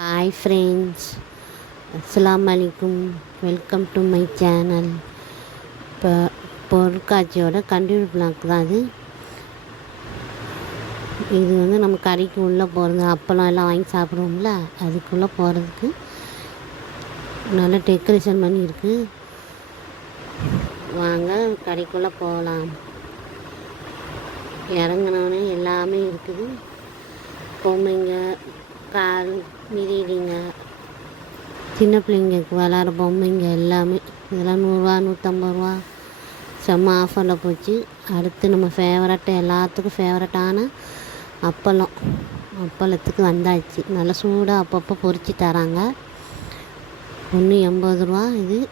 Hi friends அஸ்லாம் அலைக்கும் welcome to my channel இப்போ பொருட்காட்சியோட கண்டினியூ பிளாக் தான் அது. இது வந்து நம்ம கறிக்கு உள்ளே போகிறது அப்பளம் எல்லாம் வாங்கி சாப்பிடுவோம்ல அதுக்குள்ளே போகிறதுக்கு நல்லா டெக்கரேஷன் பண்ணியிருக்கு வாங்க கறிக்குள்ளே போகலாம். இறங்கினோடனே எல்லாமே இருக்குது. பொம்மைங்க கால் மிதிடிங்க சின்ன பிள்ளைங்களுக்கு விளாட்ற பொம்மைங்க எல்லாமே. இதெல்லாம் நூறுரூவா நூற்றம்பது ரூபா. செம்ம ஆஃபரில் போச்சு. அடுத்து நம்ம ஃபேவரட் எல்லாத்துக்கும் ஃபேவரட்டான அப்பளம். அப்பளத்துக்கு வந்தாச்சு. நல்லா சூடாக அப்பப்போ பொறிச்சு தராங்க. ஒன்று எண்பது ரூபா இது.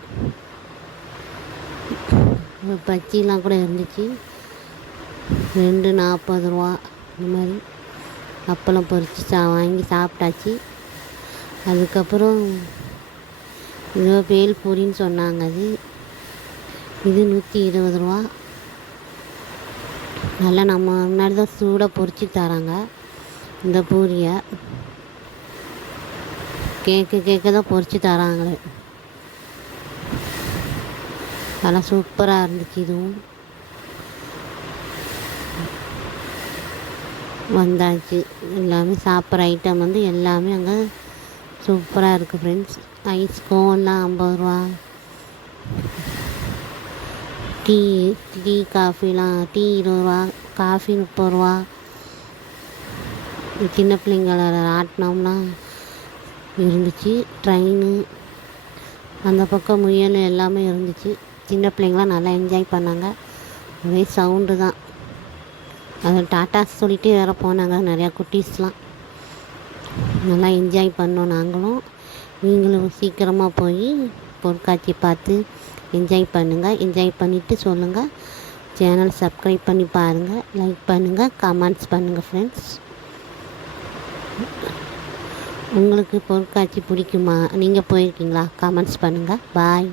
பச்சிலாம் கூட இருந்துச்சு. ரெண்டு நாற்பது ரூபா. இந்த மாதிரி அப்பளம் பொரித்து சா வாங்கி சாப்பிட்டாச்சு. அதுக்கப்புறம் ஏதோ பேல்பூரின்னு சொன்னாங்க அது. இது நூற்றி இருபது ரூபா. நல்லா நம்ம முன்னாடி தான் சூடாக பொறிச்சு தராங்க இந்த பூரியை. கேட்க கேட்க தான் பொறிச்சு தராங்களே. நல்லா சூப்பராக இருந்துச்சு இதுவும். வந்தாச்சு. எல்லாமே சாப்பிட்ற ஐட்டம் வந்து எல்லாமே அங்கே சூப்பராக இருக்குது ஃப்ரெண்ட்ஸ் ஐஸ் கோன்லாம் ஐம்பது ரூபா. டீ டீ காஃபிலாம் டீ இருபது ரூபா. காஃபி முப்பது ரூபா. சின்ன பிள்ளைங்கள ஆட்டினோம்லாம் இருந்துச்சு. ட்ரெயின் அந்த பக்கம் முயல் எல்லாமே இருந்துச்சு. சின்ன பிள்ளைங்களாம் நல்லா என்ஜாய் பண்ணாங்க. ஒரே சவுண்டு தான். அது டாட்டா சொல்லிட்டு வேறு போனாங்க நிறையா குட்டீஸ்லாம். நல்லா என்ஜாய் பண்ணோம் நாங்களும். நீங்களும் சீக்கிரமாக போய் பொருட்காட்சி பார்த்து என்ஜாய் பண்ணுங்கள் என்ஜாய் பண்ணிவிட்டு சொல்லுங்கள் சேனல் சப்ஸ்கிரைப் பண்ணி பாருங்கள் லைக் பண்ணுங்கள் கமெண்ட்ஸ் பண்ணுங்கள் ஃப்ரெண்ட்ஸ் உங்களுக்கு பொருட்காட்சி பிடிக்குமா? நீங்கள் போயிருக்கீங்களா? கமெண்ட்ஸ் பண்ணுங்கள் பாய்